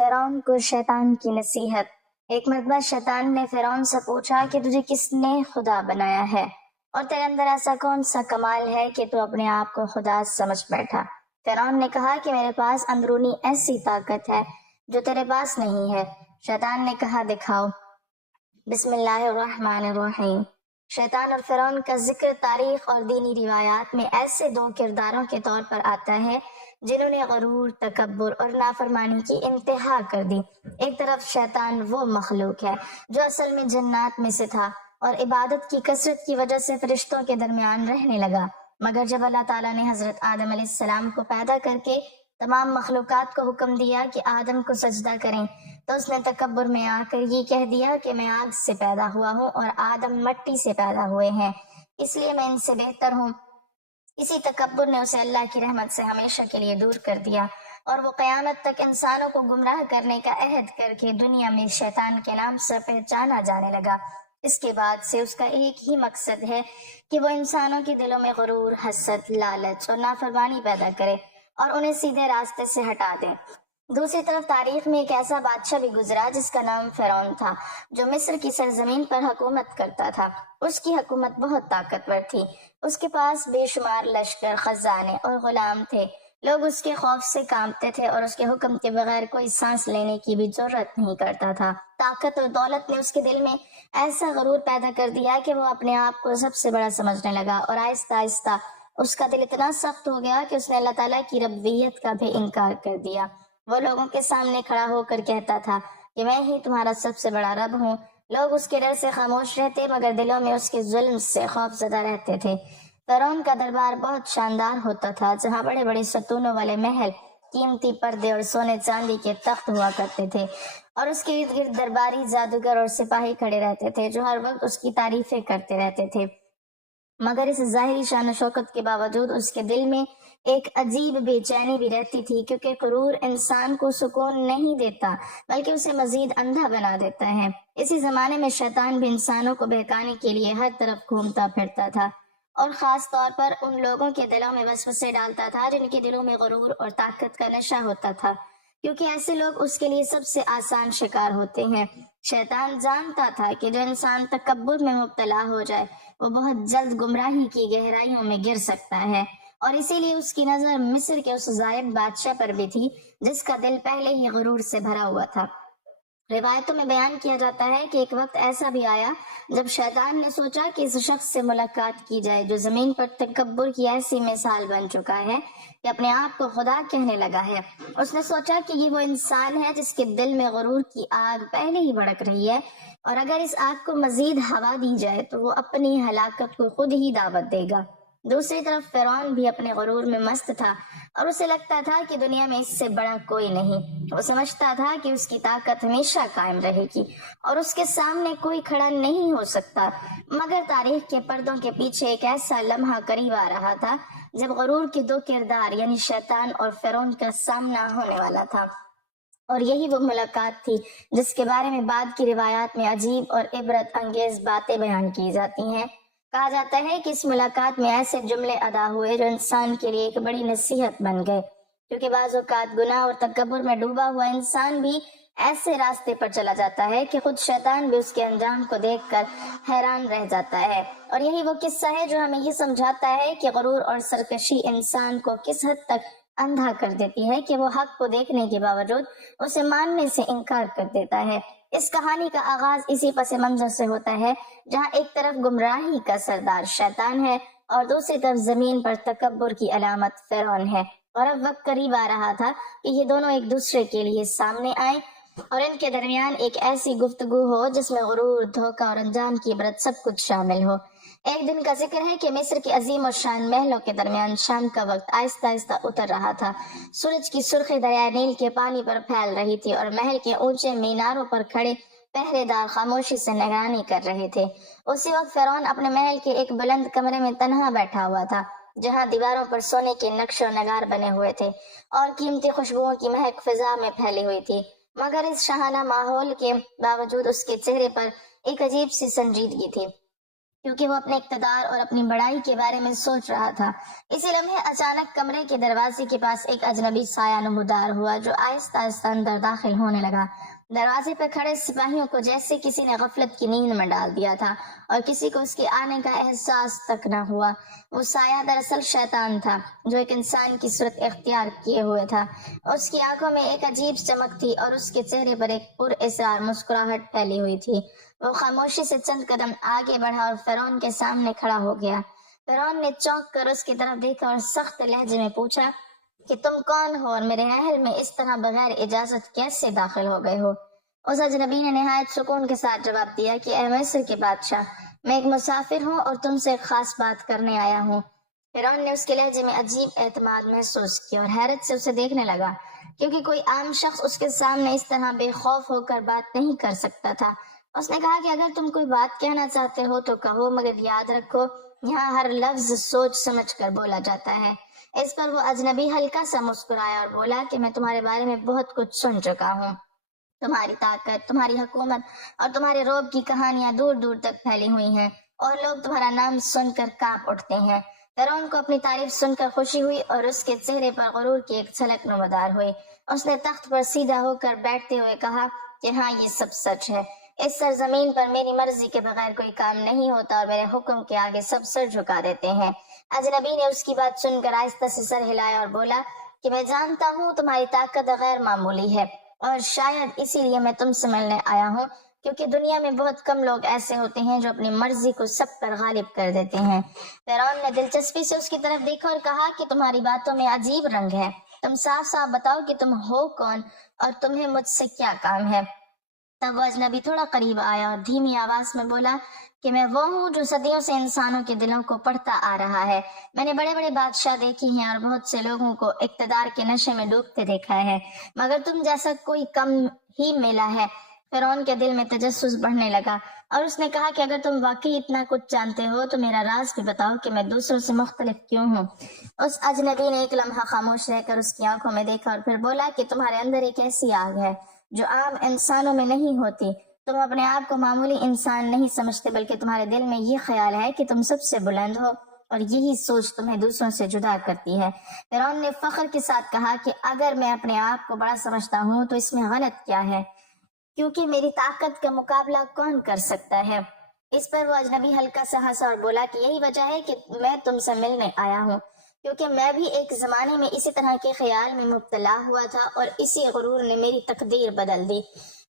فرعون کو شیطان کی نصیحت۔ ایک مرتبہ شیطان نے فرعون سے پوچھا کہ تجھے کس نے خدا بنایا ہے اور تیرے اندر ایسا کون سا کمال ہے کہ تو اپنے آپ کو خدا سمجھ بیٹھا۔ فرعون نے کہا کہ میرے پاس اندرونی ایسی طاقت ہے جو تیرے پاس نہیں ہے۔ شیطان نے کہا دکھاؤ۔ بسم اللہ الرحمن الرحیم۔ شیطان اور فرعون کا ذکر تاریخ اور دینی روایات میں ایسے دو کرداروں کے طور پر آتا ہے جنہوں نے غرور، تکبر اور نافرمانی کی انتہا کر دی۔ ایک طرف شیطان وہ مخلوق ہے جو اصل میں جنات میں سے تھا اور عبادت کی کثرت کی وجہ سے فرشتوں کے درمیان رہنے لگا، مگر جب اللہ تعالیٰ نے حضرت آدم علیہ السلام کو پیدا کر کے تمام مخلوقات کو حکم دیا کہ آدم کو سجدہ کریں تو اس نے تکبر میں آ کر یہ کہہ دیا کہ میں آگ سے پیدا ہوا ہوں اور آدم مٹی سے پیدا ہوئے ہیں، اس لیے میں ان سے بہتر ہوں۔ اسی تکبر نے اسے اللہ کی رحمت سے ہمیشہ کے لیے دور کر دیا اور وہ قیامت تک انسانوں کو گمراہ کرنے کا عہد کر کے دنیا میں شیطان کے نام سے پہچانا جانے لگا۔ اس کے بعد سے اس کا ایک ہی مقصد ہے کہ وہ انسانوں کے دلوں میں غرور، حسد، لالچ اور نافرمانی پیدا کرے اور انہیں سیدھے راستے سے ہٹا دے۔ دوسری طرف تاریخ میں ایک ایسا بادشاہ بھی گزرا جس کا نام فرعون تھا، جو مصر کی سرزمین پر حکومت کرتا تھا۔ اس کی حکومت بہت طاقتور تھی، اس کے پاس بے شمار لشکر، خزانے اور غلام تھے۔ لوگ اس کے خوف سے کانپتے تھے اور اس کے حکم کے بغیر کوئی سانس لینے کی بھی جرت نہیں کرتا تھا۔ طاقت اور دولت نے اس کے دل میں ایسا غرور پیدا کر دیا کہ وہ اپنے آپ کو سب سے بڑا سمجھنے لگا اور آہستہ آہستہ اس کا دل اتنا سخت ہو گیا کہ اس نے اللہ تعالیٰ کی ربوبیت کا بھی انکار کر دیا۔ وہ لوگوں کے سامنے کھڑا ہو کر کہتا تھا کہ میں ہی تمہارا سب سے بڑا رب ہوں۔ لوگ اس کے ڈر سے خاموش رہتے مگر دلوں میں اس کے ظلم سے خوف زدہ رہتے تھے۔ فرعون کا دربار بہت شاندار ہوتا تھا، جہاں بڑے بڑے ستونوں والے محل، قیمتی پردے اور سونے چاندی کے تخت ہوا کرتے تھے اور اس کے ارد گرد درباری، جادوگر اور سپاہی کھڑے رہتے تھے جو ہر وقت اس کی تعریفیں کرتے رہتے تھے۔ مگر اس ظاہری شان و شوکت کے باوجود اس کے دل میں ایک عجیب بے چینی بھی رہتی تھی، کیونکہ غرور انسان کو سکون نہیں دیتا بلکہ اسے مزید اندھا بنا دیتا ہے۔ اسی زمانے میں شیطان بھی انسانوں کو بہکانے کے لیے ہر طرف گھومتا پھرتا تھا اور خاص طور پر ان لوگوں کے دلوں میں وسوسے ڈالتا تھا جن کے دلوں میں غرور اور طاقت کا نشہ ہوتا تھا، کیونکہ ایسے لوگ اس کے لیے سب سے آسان شکار ہوتے ہیں۔ شیطان جانتا تھا کہ جو انسان تکبر میں مبتلا ہو جائے وہ بہت جلد گمراہی کی گہرائیوں میں گر سکتا ہے، اور اسی لیے اس کی نظر مصر کے اس غائب بادشاہ پر بھی تھی جس کا دل پہلے ہی غرور سے بھرا ہوا تھا۔ روایتوں میں بیان کیا جاتا ہے کہ ایک وقت ایسا بھی آیا جب شیطان نے سوچا کہ اس شخص سے ملاقات کی جائے جو زمین پر تکبر کی ایسی مثال بن چکا ہے کہ اپنے آپ کو خدا کہنے لگا ہے۔ اس نے سوچا کہ یہ وہ انسان ہے جس کے دل میں غرور کی آگ پہلے ہی بھڑک رہی ہے، اور اگر اس آگ کو مزید ہوا دی جائے تو وہ اپنی ہلاکت کو خود ہی دعوت دے گا۔ دوسری طرف فرعون بھی اپنے غرور میں مست تھا اور اسے لگتا تھا کہ دنیا میں اس سے بڑا کوئی نہیں۔ وہ سمجھتا تھا کہ اس کی طاقت ہمیشہ قائم رہے گی اور اس کے سامنے کوئی کھڑا نہیں ہو سکتا، مگر تاریخ کے پردوں کے پیچھے ایک ایسا لمحہ قریب آ رہا تھا جب غرور کے دو کردار یعنی شیطان اور فرعون کا سامنا ہونے والا تھا، اور یہی وہ ملاقات تھی جس کے بارے میں بعد کی روایات میں عجیب اور عبرت انگیز باتیں بیان کی جاتی ہیں۔ کہا جاتا ہے کہ اس ملاقات میں ایسے جملے ادا ہوئے جو انسان کے لیے ایک بڑی نصیحت بن گئے، کیونکہ بعض اوقات گناہ اور تکبر میں ڈوبا ہوا انسان بھی ایسے راستے پر چلا جاتا ہے کہ خود شیطان بھی اس کے انجام کو دیکھ کر حیران رہ جاتا ہے۔ اور یہی وہ قصہ ہے جو ہمیں یہ سمجھاتا ہے کہ غرور اور سرکشی انسان کو کس حد تک اندھا کر دیتی ہے کہ وہ حق کو دیکھنے کے باوجود اسے ماننے سے انکار کر دیتا ہے۔ اس کہانی کا آغاز اسی پس منظر سے ہوتا ہے جہاں ایک طرف گمراہی کا سردار شیطان ہے اور دوسری طرف زمین پر تکبر کی علامت فرعون ہے، اور اب وقت قریب آ رہا تھا کہ یہ دونوں ایک دوسرے کے لیے سامنے آئیں اور ان کے درمیان ایک ایسی گفتگو ہو جس میں غرور، دھوکہ اور انجام کی عبرت سب کچھ شامل ہو۔ ایک دن کا ذکر ہے کہ مصر کے عظیم و شان محلوں کے درمیان شام کا وقت آہستہ آہستہ اتر رہا تھا۔ سورج کی سرخی دریائے نیل کے پانی پر پھیل رہی تھی اور محل کے اونچے میناروں پر کھڑے پہرے دار خاموشی سے نگرانی کر رہے تھے۔ اسی وقت فرعون اپنے محل کے ایک بلند کمرے میں تنہا بیٹھا ہوا تھا، جہاں دیواروں پر سونے کے نقش و نگار بنے ہوئے تھے اور قیمتی خوشبوؤں کی مہک فضا میں پھیلی ہوئی تھی، مگر اس شاہانہ ماحول کے باوجود اس کے چہرے پر ایک عجیب سی سنجیدگی تھی۔ کیونکہ وہ اپنے اقتدار اور اپنی بڑائی کے بارے میں سوچ رہا تھا۔ اسی لمحے اچانک کمرے کے دروازے کے پاس ایک اجنبی سایہ نمودار ہوا جو آہستہ آہستہ اندر داخل ہونے لگا۔ دروازے پر کھڑے سپاہیوں کو جیسے کسی نے غفلت کی نیند میں ڈال دیا تھا اور کسی کو اس کے آنے کا احساس تک نہ ہوا۔ وہ سایہ دراصل شیطان تھا جو ایک انسان کی صورت اختیار کیے ہوئے تھا۔ اس کی آنکھوں میں ایک عجیب چمک تھی اور اس کے چہرے پر ایک پراسرار مسکراہٹ پھیلی ہوئی تھی۔ وہ خاموشی سے چند قدم آگے بڑھا اور فرعون کے سامنے کھڑا ہو گیا۔ فرعون نے چونک کر اس کی طرف دیکھا اور سخت لہجے میں پوچھا کہ تم کون ہو اور میرے محل میں اس طرح بغیر اجازت کیسے داخل ہو گئے ہو؟ اس اجنبی نے نہایت سکون کے ساتھ جواب دیا کہ اے مصر کے بادشاہ، میں ایک مسافر ہوں اور تم سے ایک خاص بات کرنے آیا ہوں۔ فرعون نے اس کے لہجے میں عجیب اعتماد محسوس کیا اور حیرت سے اسے دیکھنے لگا، کیونکہ کوئی عام شخص اس کے سامنے اس طرح بے خوف ہو کر بات نہیں کر سکتا تھا۔ اس نے کہا کہ اگر تم کوئی بات کہنا چاہتے ہو تو کہو، مگر یاد رکھو یہاں ہر لفظ سوچ سمجھ کر بولا جاتا ہے۔ اس پر وہ اجنبی ہلکا سا مسکرایا اور بولا کہ میں تمہارے بارے میں بہت کچھ سن چکا ہوں۔ تمہاری طاقت، تمہاری حکومت اور تمہارے روب کی کہانیاں دور دور تک پھیلی ہوئی ہیں اور لوگ تمہارا نام سن کر کانپ اٹھتے ہیں۔ فرعون کو اپنی تعریف سن کر خوشی ہوئی اور اس کے چہرے پر غرور کی ایک جھلک نمودار ہوئی۔ اس نے تخت پر سیدھا ہو کر بیٹھتے ہوئے کہا کہ ہاں، یہ سب سچ ہے۔ اس سرزمین پر میری مرضی کے بغیر کوئی کام نہیں ہوتا اور میرے حکم کے آگے سب سر جھکا دیتے ہیں۔ اجنبی نے اس کی بات سن کر آہستہ سے سر ہلایا اور بولا کہ میں جانتا ہوں تمہاری طاقت غیر معمولی ہے اور شاید اسی لیے میں تم سے ملنے آیا ہوں، کیونکہ دنیا میں بہت کم لوگ ایسے ہوتے ہیں جو اپنی مرضی کو سب پر غالب کر دیتے ہیں۔ فرعون نے دلچسپی سے اس کی طرف دیکھا اور کہا کہ تمہاری باتوں میں عجیب رنگ ہے۔ تم صاف صاف بتاؤ کہ تم ہو کون اور تمہیں مجھ سے کیا کام ہے؟ تب وہ اجنبی تھوڑا قریب آیا اور دھیمی آواز میں بولا کہ میں وہ ہوں جو صدیوں سے انسانوں کے دلوں کو پڑھتا آ رہا ہے۔ میں نے بڑے بڑے بادشاہ دیکھے ہیں اور بہت سے لوگوں کو اقتدار کے نشے میں ڈوبتے دیکھا ہے، مگر تم جیسا کوئی کم ہی ملا ہے۔ فرعون کے دل میں تجسس بڑھنے لگا اور اس نے کہا کہ اگر تم واقعی اتنا کچھ جانتے ہو تو میرا راز بھی بتاؤ کہ میں دوسروں سے مختلف کیوں ہوں۔ اس اجنبی نے ایک لمحہ خاموش رہ کر اس کی آنکھوں میں دیکھا اور پھر بولا کہ تمہارے اندر ایک ایسی آگ ہے جو عام انسانوں میں نہیں ہوتی۔ تم اپنے آپ کو معمولی انسان نہیں سمجھتے، بلکہ تمہارے دل میں یہ خیال ہے کہ تم سب سے بلند ہو اور یہی سوچ تمہیں دوسروں سے جدا کرتی ہے۔ فرعون نے فخر کے ساتھ کہا کہ اگر میں اپنے آپ کو بڑا سمجھتا ہوں تو اس میں غلط کیا ہے، کیونکہ میری طاقت کا مقابلہ کون کر سکتا ہے؟ اس پر وہ اجنبی ہلکا سا ہنسا اور بولا کہ یہی وجہ ہے کہ میں تم سے ملنے آیا ہوں، کیونکہ میں بھی ایک زمانے میں اسی طرح کے خیال میں مبتلا ہوا تھا اور اسی غرور نے میری تقدیر بدل دی۔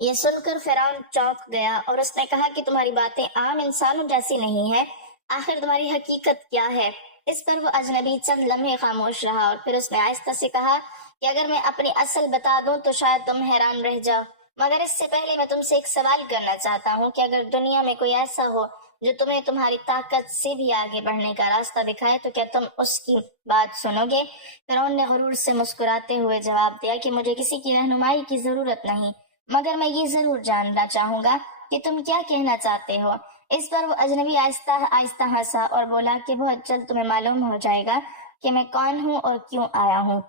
یہ سن کر فرعون چونک گیا اور اس نے کہا کہ تمہاری باتیں عام انسانوں جیسی نہیں ہیں، آخر تمہاری حقیقت کیا ہے؟ اس پر وہ اجنبی چند لمحے خاموش رہا اور پھر اس نے آہستہ سے کہا کہ اگر میں اپنی اصل بتا دوں تو شاید تم حیران رہ جاؤ، مگر اس سے پہلے میں تم سے ایک سوال کرنا چاہتا ہوں کہ اگر دنیا میں کوئی ایسا ہو جو تمہیں تمہاری طاقت سے بھی آگے بڑھنے کا راستہ دکھائے تو کیا تم اس کی بات سنو گے؟ فرعون نے غرور سے مسکراتے ہوئے جواب دیا کہ مجھے کسی کی رہنمائی کی ضرورت نہیں، مگر میں یہ ضرور جاننا چاہوں گا کہ تم کیا کہنا چاہتے ہو۔ اس پر وہ اجنبی آہستہ آہستہ ہنسا اور بولا کہ بہت جلد تمہیں معلوم ہو جائے گا کہ میں کون ہوں اور کیوں آیا ہوں۔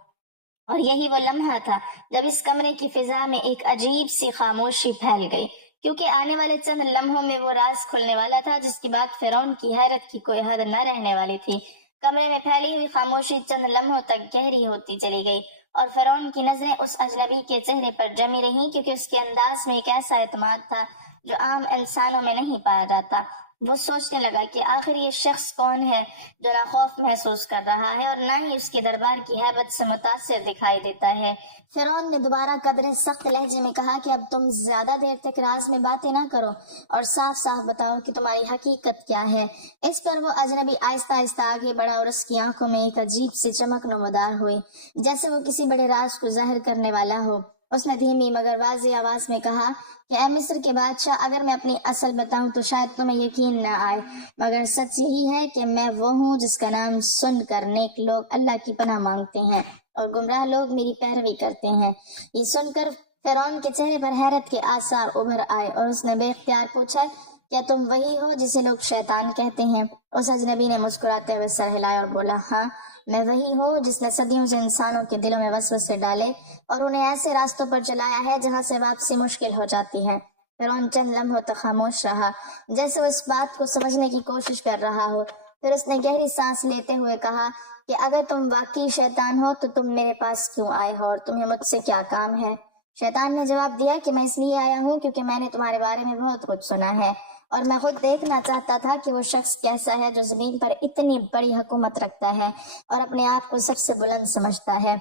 اور یہی وہ لمحہ تھا جب اس کمرے کی فضا میں ایک عجیب سی خاموشی پھیل گئی، کیونکہ آنے والے چند لمحوں میں وہ راز کھلنے والا تھا جس کی بعد فرعون کی حیرت کی کوئی حد نہ رہنے والی تھی۔ کمرے میں پھیلی ہوئی خاموشی چند لمحوں تک گہری ہوتی چلی گئی اور فرعون کی نظریں اس اجنبی کے چہرے پر جمی رہیں، کیونکہ اس کے انداز میں ایک ایسا اعتماد تھا جو عام انسانوں میں نہیں پایا جاتا۔ وہ سوچنے لگا کہ آخر یہ شخص کون ہے جو نہ خوف محسوس کر رہا ہے اور نہ ہی اس کے دربار کی ہیبت سے متاثر دکھائی دیتا ہے۔ فرعون نے دوبارہ قدرے سخت لہجے میں کہا کہ اب تم زیادہ دیر تک راز میں باتیں نہ کرو اور صاف صاف بتاؤ کہ تمہاری حقیقت کیا ہے۔ اس پر وہ اجنبی آہستہ آہستہ آگے بڑھا اور اس کی آنکھوں میں ایک عجیب سی چمک نمودار ہوئی، جیسے وہ کسی بڑے راز کو ظاہر کرنے والا ہو۔ اس نے دھیمی مگر واضح آواز میں کہا کہ اے مصر کے بادشاہ، اگر میں اپنی اصل بتاؤں تو شاید تمہیں یقین نہ آئے، مگر سچ یہی ہے کہ میں وہ ہوں جس کا نام سن کر نیک لوگ اللہ کی پناہ مانگتے ہیں اور گمراہ لوگ میری پیروی کرتے ہیں۔ یہ سن کر فرعون کے چہرے پر حیرت کے آثار ابھر آئے اور اس نے بے اختیار پوچھا کیا تم وہی ہو جسے لوگ شیطان کہتے ہیں؟ اس اجنبی نے مسکراتے ہوئے سر ہلایا اور بولا ہاں، میں وہی ہوں جس نے صدیوں سے انسانوں کے دلوں میں وسوسے ڈالے اور انہیں ایسے راستوں پر چلایا ہے جہاں سے واپسی مشکل ہو جاتی ہے۔ فرعون چند لمحوں تک خاموش رہا، جیسے وہ اس بات کو سمجھنے کی کوشش کر رہا ہو۔ پھر اس نے گہری سانس لیتے ہوئے کہا کہ اگر تم واقعی شیطان ہو تو تم میرے پاس کیوں آئے ہو اور تمہیں مجھ سے کیا کام ہے؟ شیطان نے جواب دیا کہ میں اس لیے آیا ہوں کیونکہ میں نے تمہارے بارے میں بہت کچھ سنا ہے، اور میں خود دیکھنا چاہتا تھا کہ وہ شخص کیسا ہے جو زمین پر اتنی بڑی حکومت رکھتا ہے اور اپنے آپ کو سب سے بلند سمجھتا ہے۔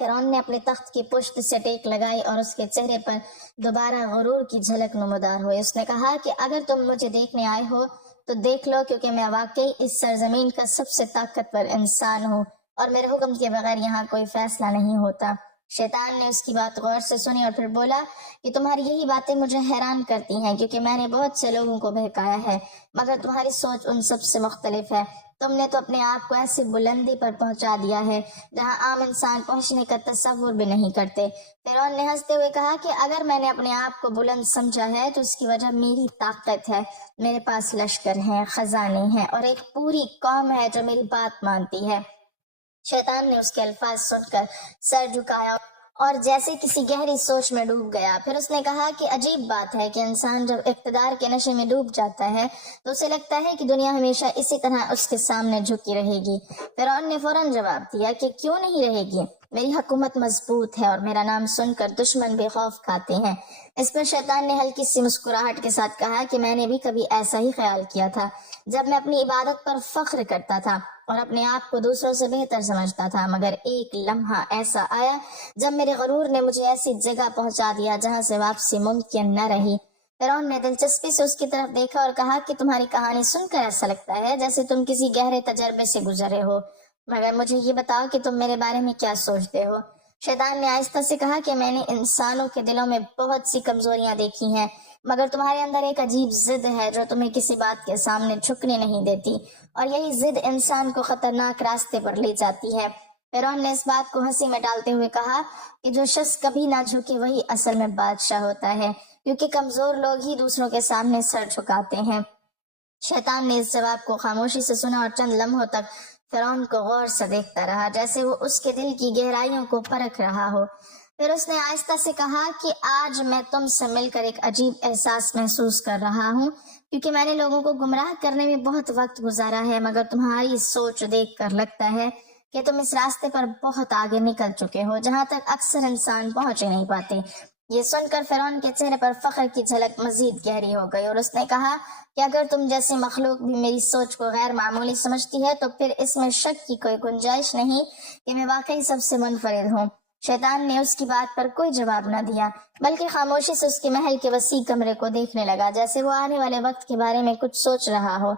فرعون نے اپنے تخت کی پشت سے ٹیک لگائی اور اس کے چہرے پر دوبارہ غرور کی جھلک نمودار ہوئی۔ اس نے کہا کہ اگر تم مجھے دیکھنے آئے ہو تو دیکھ لو، کیونکہ میں واقعی اس سرزمین کا سب سے طاقتور انسان ہوں اور میرے حکم کے بغیر یہاں کوئی فیصلہ نہیں ہوتا۔ شیطان نے اس کی بات غور سے سنی اور پھر بولا کہ تمہاری یہی باتیں مجھے حیران کرتی ہیں، کیونکہ میں نے بہت سے لوگوں کو بہکایا ہے، مگر تمہاری سوچ ان سب سے مختلف ہے۔ تم نے تو اپنے آپ کو ایسی بلندی پر پہنچا دیا ہے جہاں عام انسان پہنچنے کا تصور بھی نہیں کرتے۔ فرعون نے ہنستے ہوئے کہا کہ اگر میں نے اپنے آپ کو بلند سمجھا ہے تو اس کی وجہ میری طاقت ہے۔ میرے پاس لشکر ہیں، خزانے ہیں اور ایک پوری قوم ہے جو میری بات مانتی ہے۔ شیطان نے اس کے الفاظ سن کر سر جھکایا اور جیسے کسی گہری سوچ میں ڈوب گیا۔ پھر اس نے کہا کہ عجیب بات ہے کہ انسان جب اقتدار کے نشے میں ڈوب جاتا ہے تو اسے لگتا ہے کہ دنیا ہمیشہ اسی طرح اس کے سامنے جھکی رہے گی۔ فرعون نے فوراً جواب دیا کہ کیوں نہیں رہے گی؟ میری حکومت مضبوط ہے اور میرا نام سن کر دشمن بے خوف کھاتے ہیں۔ اس پر شیطان نے ہلکی سی مسکراہٹ کے ساتھ کہا کہ میں نے بھی کبھی ایسا ہی خیال کیا تھا، جب میں اپنی عبادت پر فخر کرتا تھا اور اپنے آپ کو دوسروں سے بہتر سمجھتا تھا، مگر ایک لمحہ ایسا آیا جب میرے غرور نے مجھے ایسی جگہ پہنچا دیا جہاں سے واپسی ممکن نہ رہی۔ فرعون نے دلچسپی سے اس کی طرف دیکھا اور کہا کہ تمہاری کہانی سن کر ایسا لگتا ہے جیسے تم کسی گہرے تجربے سے گزرے ہو، مگر مجھے یہ بتاؤ کہ تم میرے بارے میں کیا سوچتے ہو؟ شیطان نے آہستہ سے کہا کہ میں نے انسانوں کے دلوں میں بہت سی کمزوریاں دیکھی ہیں، مگر تمہارے اندر ایک عجیب ضد ہے جو تمہیں کسی بات کے سامنے جھکنے نہیں دیتی، اور یہی ضد انسان کو خطرناک راستے پر لے جاتی ہے۔ فرعون نے اس بات کو ہنسی میں ڈالتے ہوئے کہا کہ جو شخص کبھی نہ جھکے وہی اصل میں بادشاہ ہوتا ہے، کیونکہ کمزور لوگ ہی دوسروں کے سامنے سر جھکاتے ہیں۔ شیطان نے اس جواب کو خاموشی سے سنا اور چند لمحوں تک فرعون کو غور سے دیکھتا رہا، جیسے وہ اس کے دل کی گہرائیوں کو پرکھ رہا ہو۔ پھر اس نے آہستہ سے کہا کہ آج میں تم سے مل کر ایک عجیب احساس محسوس کر رہا ہوں، کیونکہ میں نے لوگوں کو گمراہ کرنے میں بہت وقت گزارا ہے، مگر تمہاری سوچ دیکھ کر لگتا ہے کہ تم اس راستے پر بہت آگے نکل چکے ہو جہاں تک اکثر انسان پہنچ ہی نہیں پاتے۔ یہ سن کر فرعون کے چہرے پر فخر کی جھلک مزید گہری ہو گئی اور اس نے کہا کہ اگر تم جیسی مخلوق بھی میری سوچ کو غیر معمولی سمجھتی ہے تو پھر اس میں شک کی کوئی گنجائش نہیں کہ میں واقعی سب سے منفرد ہوں۔ شیطان نے اس کی بات پر کوئی جواب نہ دیا، بلکہ خاموشی سے اس کے محل کے وسیع کمرے کو دیکھنے لگا، جیسے وہ آنے والے وقت کے بارے میں کچھ سوچ رہا ہو۔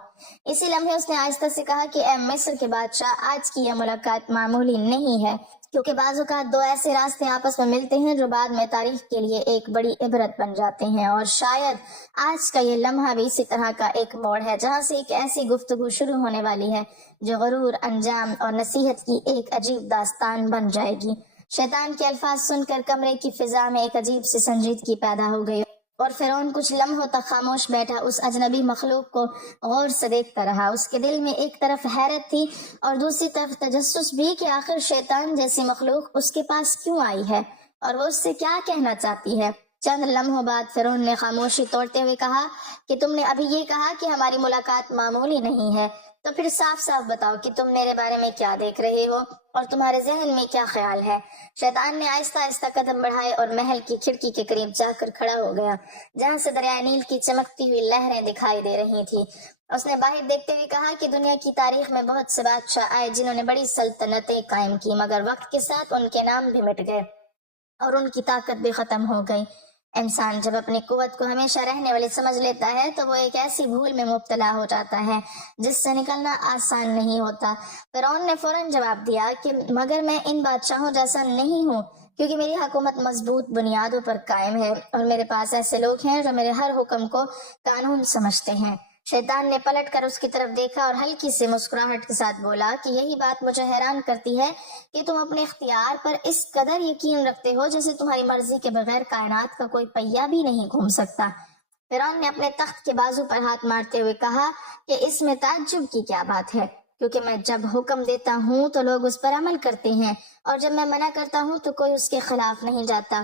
اسی لمحے اس نے آہستہ سے کہا کہ اے مصر کے بادشاہ، آج کی یہ ملاقات معمولی نہیں ہے، کیونکہ بعض اوقات دو ایسے راستے آپس میں ملتے ہیں جو بعد میں تاریخ کے لیے ایک بڑی عبرت بن جاتے ہیں، اور شاید آج کا یہ لمحہ بھی اسی طرح کا ایک موڑ ہے جہاں سے ایک ایسی گفتگو شروع ہونے والی ہے جو غرور، انجام اور نصیحت کی ایک عجیب داستان بن جائے گی۔ شیطان کے الفاظ سن کر کمرے کی فضا میں ایک عجیب سی سنجیدگی پیدا ہو گئی اور فرعون کچھ لمحوں تک خاموش بیٹھا اس اجنبی مخلوق کو غور سے دیکھتا رہا۔ اس کے دل میں ایک طرف حیرت تھی اور دوسری طرف تجسس بھی کہ آخر شیطان جیسی مخلوق اس کے پاس کیوں آئی ہے اور وہ اس سے کیا کہنا چاہتی ہے۔ چند لمحوں بعد فرعون نے خاموشی توڑتے ہوئے کہا کہ تم نے ابھی یہ کہا کہ ہماری ملاقات معمولی نہیں ہے، تو پھر صاف صاف بتاؤ کہ تم میرے بارے میں کیا دیکھ رہے ہو اور تمہارے ذہن میں کیا خیال ہے۔ شیطان نے آہستہ آہستہ قدم بڑھائے اور محل کی کھڑکی کے قریب جا کر کھڑا ہو گیا، جہاں سے دریائے نیل کی چمکتی ہوئی لہریں دکھائی دے رہی تھی۔ اس نے باہر دیکھتے ہوئے کہا کہ دنیا کی تاریخ میں بہت سے بادشاہ آئے جنہوں نے بڑی سلطنتیں قائم کی، مگر وقت کے ساتھ ان کے نام بھی مٹ گئے اور ان کی طاقت بھی ختم ہو گئی۔ انسان جب اپنی قوت کو ہمیشہ رہنے والی سمجھ لیتا ہے تو وہ ایک ایسی بھول میں مبتلا ہو جاتا ہے جس سے نکلنا آسان نہیں ہوتا۔ فرعون نے فوراً جواب دیا کہ مگر میں ان بادشاہوں جیسا نہیں ہوں، کیونکہ میری حکومت مضبوط بنیادوں پر قائم ہے اور میرے پاس ایسے لوگ ہیں جو میرے ہر حکم کو قانون سمجھتے ہیں۔ شیطان نے پلٹ کر اس کی طرف دیکھا اور ہلکی سی مسکراہٹ کے ساتھ بولا کہ یہی بات مجھے حیران کرتی ہے کہ تم اپنے اختیار پر اس قدر یقین رکھتے ہو جیسے تمہاری مرضی کے بغیر کائنات کا کوئی پہیہ بھی نہیں گھوم سکتا۔ فرعون نے اپنے تخت کے بازو پر ہاتھ مارتے ہوئے کہا کہ اس میں تعجب کی کیا بات ہے، کیونکہ میں جب حکم دیتا ہوں تو لوگ اس پر عمل کرتے ہیں، اور جب میں منع کرتا ہوں تو کوئی اس کے خلاف نہیں جاتا۔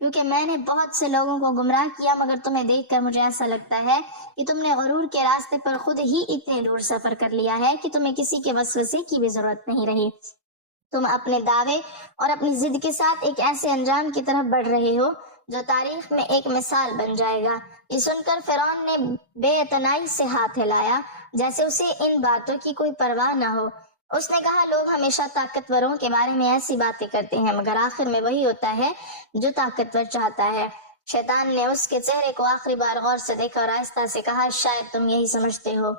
کیونکہ میں نے بہت سے لوگوں کو گمراہ کیا، مگر تمہیں دیکھ کر مجھے ایسا لگتا ہے کہ تم نے غرور کے راستے پر خود ہی اتنے دور سفر کر لیا ہے کہ تمہیں کسی کے وسوسے کی بھی ضرورت نہیں رہی۔ تم اپنے دعوے اور اپنی ضد کے ساتھ ایک ایسے انجام کی طرف بڑھ رہے ہو جو تاریخ میں ایک مثال بن جائے گا۔ یہ سن کر فرعون نے بے اعتنائی سے ہاتھ ہلایا، جیسے اسے ان باتوں کی کوئی پرواہ نہ ہو۔ اس نے کہا، لوگ ہمیشہ طاقتوروں کے بارے میں ایسی باتیں کرتے ہیں، مگر آخر میں وہی ہوتا ہے جو طاقتور چاہتا ہے۔ شیطان نے اس کے چہرے کو آخری بار غور سے دیکھا اور آہستہ سے کہا، شاید تم یہی سمجھتے ہو،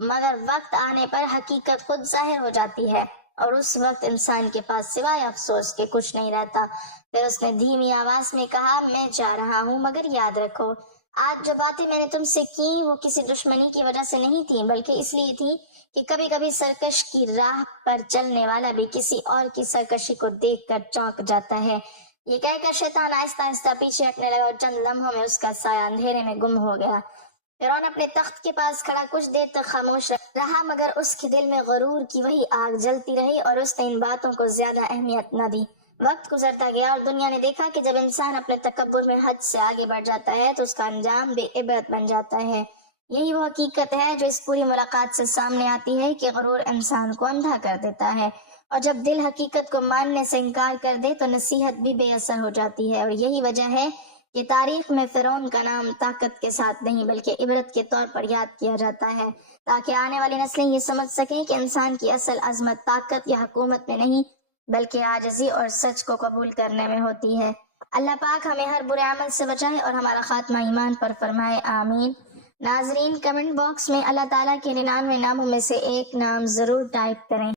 مگر وقت آنے پر حقیقت خود ظاہر ہو جاتی ہے، اور اس وقت انسان کے پاس سوائے افسوس کے کچھ نہیں رہتا۔ پھر اس نے دھیمی آواز میں کہا، میں جا رہا ہوں، مگر یاد رکھو، آج جو باتیں میں نے تم سے کی وہ کسی دشمنی کی وجہ سے نہیں تھیں، بلکہ اس لیے تھی کہ کبھی کبھی سرکش کی راہ پر چلنے والا بھی کسی اور کی سرکشی کو دیکھ کر چونک جاتا ہے۔ یہ کہہ کر شیطان آہستہ آہستہ پیچھے ہٹنے لگا اور چند لمحوں میں اس کا سایہ اندھیرے میں گم ہو گیا۔ فرعون اپنے تخت کے پاس کھڑا کچھ دیر تک خاموش رہا، مگر اس کے دل میں غرور کی وہی آگ جلتی رہی اور اس نے ان باتوں کو زیادہ اہمیت نہ دی۔ وقت گزرتا گیا اور دنیا نے دیکھا کہ جب انسان اپنے تکبر میں حد سے آگے بڑھ جاتا ہے تو اس کا انجام بے عبرت بن جاتا ہے۔ یہی وہ حقیقت ہے جو اس پوری ملاقات سے سامنے آتی ہے کہ غرور انسان کو اندھا کر دیتا ہے، اور جب دل حقیقت کو ماننے سے انکار کر دے تو نصیحت بھی بے اثر ہو جاتی ہے۔ اور یہی وجہ ہے کہ تاریخ میں فرعون کا نام طاقت کے ساتھ نہیں بلکہ عبرت کے طور پر یاد کیا جاتا ہے، تاکہ آنے والی نسلیں یہ سمجھ سکیں کہ انسان کی اصل عظمت طاقت یا حکومت میں نہیں بلکہ عاجزی اور سچ کو قبول کرنے میں ہوتی ہے۔ اللہ پاک ہمیں ہر برے عمل سے بچائے اور ہمارا خاتمہ ایمان پر فرمائے، آمین۔ ناظرین، کمنٹ باکس میں اللہ تعالیٰ کے 99 ناموں میں سے ایک نام ضرور ٹائپ کریں۔